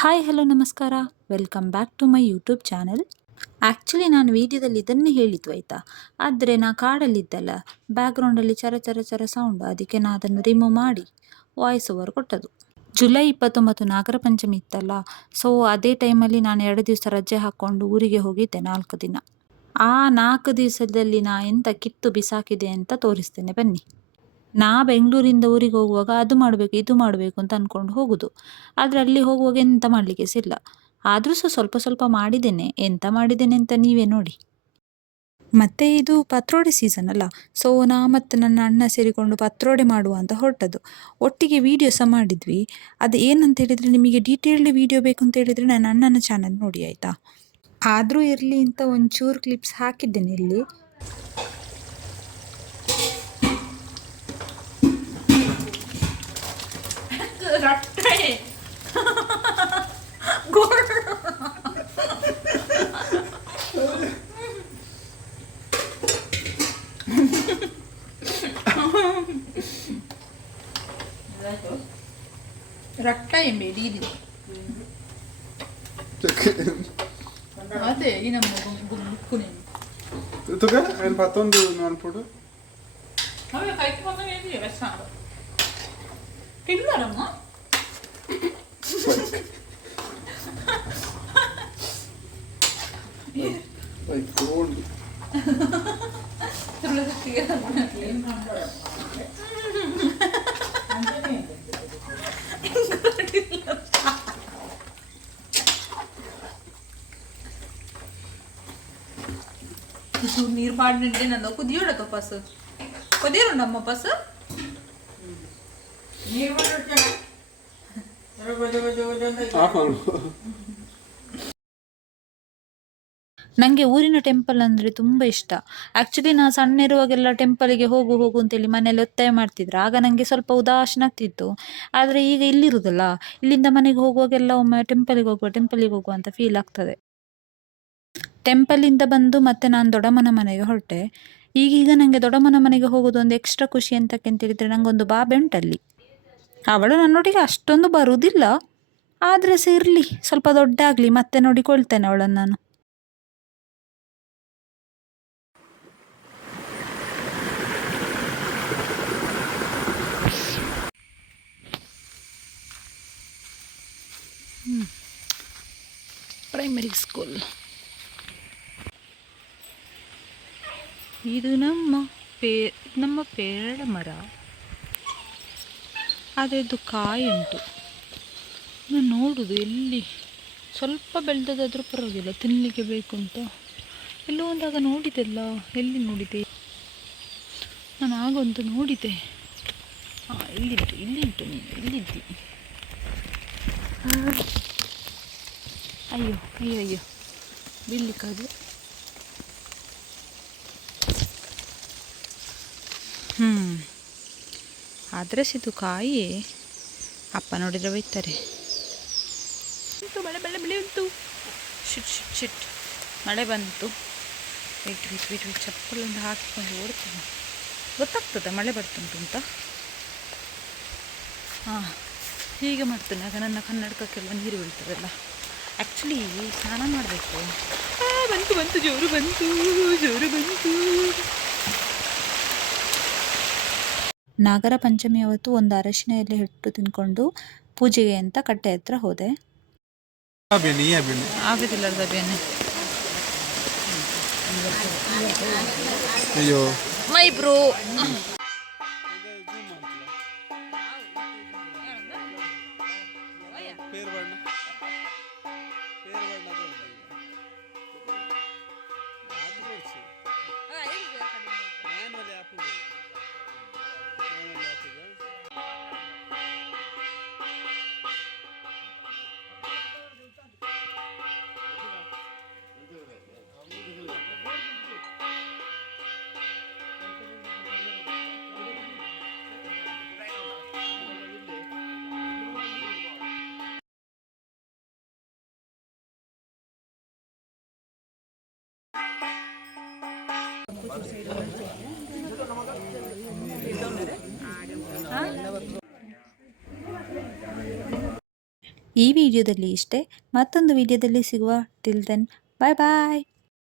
Hi hello ನಮಸ್ಕಾರ. Welcome back to my YouTube channel. Actually ನಾನು ವೀಡಿಯೋದಲ್ಲಿ ಇದನ್ನೇ ಹೇಳಿದ್ದು ಆಯಿತಾ. ಆದರೆ ನಾ ಕಾಡಲ್ಲಿದ್ದಲ್ಲ, ಬ್ಯಾಕ್ಗ್ರೌಂಡಲ್ಲಿ ಚರ ಚರ ಚರ ಸೌಂಡ್, ಅದಕ್ಕೆ ನಾ ಅದನ್ನು ರಿಮೂವ್ ಮಾಡಿ voice over ಕೊಟ್ಟದು. July 29 Nagara Panchami ಇತ್ತಲ್ಲ, ಸೊ ಅದೇ ಟೈಮಲ್ಲಿ ನಾನು 2 ದಿವಸ ರಜೆ ಹಾಕ್ಕೊಂಡು ಊರಿಗೆ ಹೋಗಿದ್ದೆ 4 ದಿನ. ಆ 4 ದಿವಸದಲ್ಲಿ ನಾ ಎಂತ ಕಿತ್ತು ಬಿಸಾಕಿದೆ ಅಂತ ತೋರಿಸ್ತೇನೆ ಬನ್ನಿ. ನಾ ಬೆಂಗಳೂರಿಂದ ಊರಿಗೆ ಹೋಗುವಾಗ ಅದು ಮಾಡಬೇಕು ಇದು ಮಾಡಬೇಕು ಅಂತ ಅಂದ್ಕೊಂಡು ಹೋಗೋದು. ಆದರೆ ಅಲ್ಲಿ ಹೋಗುವಾಗ ಎಂತ ಮಾಡಲಿಕ್ಕೆ ಸಿಲ್ಲ. ಆದರೂ ಸಹ ಸ್ವಲ್ಪ ಸ್ವಲ್ಪ ಮಾಡಿದ್ದೇನೆ. ಎಂತ ಮಾಡಿದ್ದೇನೆ ಅಂತ ನೀವೇ ನೋಡಿ. ಮತ್ತು ಇದು ಪತ್ರೊಡೆ ಸೀಸನ್ ಅಲ್ಲ, ಸೊ ನಾ ಮತ್ತು ನನ್ನ ಅಣ್ಣ ಸೇರಿಕೊಂಡು ಪತ್ರೊಡೆ ಮಾಡುವ ಅಂತ ಹೊರಟದ್ದು. ಒಟ್ಟಿಗೆ ವೀಡಿಯೋ ಸಹ ಮಾಡಿದ್ವಿ. ಅದು ಏನಂತ ಹೇಳಿದರೆ, ನಿಮಗೆ ಡೀಟೇಲ್ಡ್ ವೀಡಿಯೋ ಬೇಕು ಅಂತ ಹೇಳಿದರೆ ನನ್ನ ಅಣ್ಣನ ಚಾನಲ್ ನೋಡಿ ಆಯಿತಾ. ಆದರೂ ಇರಲಿ ಅಂತ ಒಂಚೂರು ಕ್ಲಿಪ್ಸ್ ಹಾಕಿದ್ದೇನೆ ಇಲ್ಲಿ. ರಟ್ಟ ಎಂಬೆ ಇಡೀ ಅದೇ ಈ ನಮ್ಮ ಗುಕ್ಕುನೆ ತುಗ ಏನು ಪತ್ತೊಂದು ನಾನು ಪುಡು ಅವೇ ಕೈಗೆ ಬಂದಾಗ ಏನಿದೆ ವೆಸ್ಸಾರು ತಿನ್ನರಮ್ಮ ಐ ಕೋಲ್ಡ್ ತುಳಸಿಗೆ ನೀರು ಮಾಡಿದ್ರೆ ನಂದು ಕುದಿಯೋಡ ತಪಾಸು ಕುದಿಯೋರು ನಮ್ಮ ಪಸು ನನಗೆ ಊರಿನ ಟೆಂಪಲ್ ಅಂದರೆ ತುಂಬ ಇಷ್ಟ. ಆ್ಯಕ್ಚುಲಿ ನಾನು ಸಣ್ಣ ಇರುವಾಗೆಲ್ಲ ಟೆಂಪಲಿಗೆ ಹೋಗು ಹೋಗು ಅಂತೇಳಿ ಮನೇಲಿ ಒತ್ತಾಯ ಮಾಡ್ತಿದ್ರು. ಆಗ ನನಗೆ ಸ್ವಲ್ಪ ಉದಾಸೀನ ಆಗ್ತಿತ್ತು. ಆದರೆ ಈಗ ಇಲ್ಲಿರುವುದಲ್ಲ, ಇಲ್ಲಿಂದ ಮನೆಗೆ ಹೋಗುವಾಗೆಲ್ಲ ಒಮ್ಮೆ ಟೆಂಪಲಿಗೆ ಹೋಗುವ ಅಂತ ಫೀಲ್ ಆಗ್ತದೆ. ಟೆಂಪಲಿಂದ ಬಂದು ಮತ್ತೆ ನಾನು ದೊಡ್ಡಮ್ಮನ ಮನೆಗೆ ಹೊರಟೆ. ಈಗೀಗ ನನಗೆ ದೊಡ್ಡಮ್ಮನ ಮನೆಗೆ ಹೋಗೋದು ಒಂದು ಎಕ್ಸ್ಟ್ರಾ ಖುಷಿ ಅಂತಕ್ಕಂತೇಳಿದರೆ, ನನಗೊಂದು ಬಾಬೆ ಉಂಟಲ್ಲಿ. ಅವಳು ನನ್ನೊಟ್ಟಿಗೆ ಅಷ್ಟೊಂದು ಬರುವುದಿಲ್ಲ, ಆದರೆ ಸಹ ಇರಲಿ, ಸ್ವಲ್ಪ ದೊಡ್ಡ ಆಗಲಿ, ಮತ್ತೆ ನೋಡಿಕೊಳ್ತೇನೆ ಅವಳನ್ನು ನಾನು. ಪ್ರೈಮರಿ ಸ್ಕೂಲ್ ಇದು. ನಮ್ಮ ಪೇರಳೆ ಮರ, ಅದರದ್ದು ಕಾಯಿ ಉಂಟು. ನಾನು ನೋಡುದು ಎಲ್ಲಿ ಸ್ವಲ್ಪ ಬೆಳೆದದಾದ್ರೂ ಪರವಾಗಿಲ್ಲ, ತಿನ್ನಲಿಕ್ಕೆ ಬೇಕು ಅಂತ. ಎಲ್ಲೋ ಒಂದಾಗ ನೋಡಿದೆಲ್ಲ, ಎಲ್ಲಿ ನೋಡಿದೆ ನಾನು ಆಗೊಂದು ನೋಡಿದೆ. ಇಲ್ಲಿಂಟು ನೀನು ಇಲ್ಲಿದ್ದಿ. ಅಯ್ಯೋ ಅಯ್ಯೋ ಅಯ್ಯೋ ಬೀಳ್ಲಿಕ್ಕಾದ್ರೆ. ಆದರೆ ಸಿದು ಕಾಯಿ ಅಪ್ಪ ನೋಡಿದರೆ ಬೈತಾರೆ. ಮಳೆ ಬೆಳೆ ಬೆಳೆ ಉಂಟು. ಶಿಟ್ ಮಳೆ ಬಂತು. ವೆಯ್ಟ್ ಚಪ್ಪಲಿಂದ ಹಾಕಿಕೊಂಡು ಓಡ್ತೀನಿ. ಗೊತ್ತಾಗ್ತದೆ ಮಳೆ ಬರ್ತುಂಟು ಅಂತ. ಹೀಗೆ ಮಾಡ್ತೇನೆ. ಆಗ ನನ್ನ ಕನ್ನಡಕಕ್ಕೆಲ್ಲ ನೀರು ಬೀಳ್ತದಲ್ಲ. ಆ್ಯಕ್ಚುಲಿ ಸ್ನಾನ ಮಾಡಬೇಕು. ಬಂತು ಜೋರು ಬಂತು. ನಾಗರ ಪಂಚಮಿ ಅವತ್ತು ಒಂದು ಅರಶಿನ ಎಲೆ ಹಿಟ್ಟು ತಿನ್ಕೊಂಡು ಪೂಜೆಗೆ ಅಂತ ಕಟ್ಟೆ ಹತ್ರ ಹೋದೆ. ಆಗುದಿಲ್ಲ ಅಯ್ಯೋ ಮೈ ಬ್ರೋ. ಈ ವಿಡಿಯೋದಲ್ಲಿ ಇಷ್ಟೇ. ಮತ್ತೊಂದು ವಿಡಿಯೋದಲ್ಲಿ ಸಿಗುವ. ಟಿಲ್ ದೆನ್ ಬಾಯ್ ಬಾಯ್.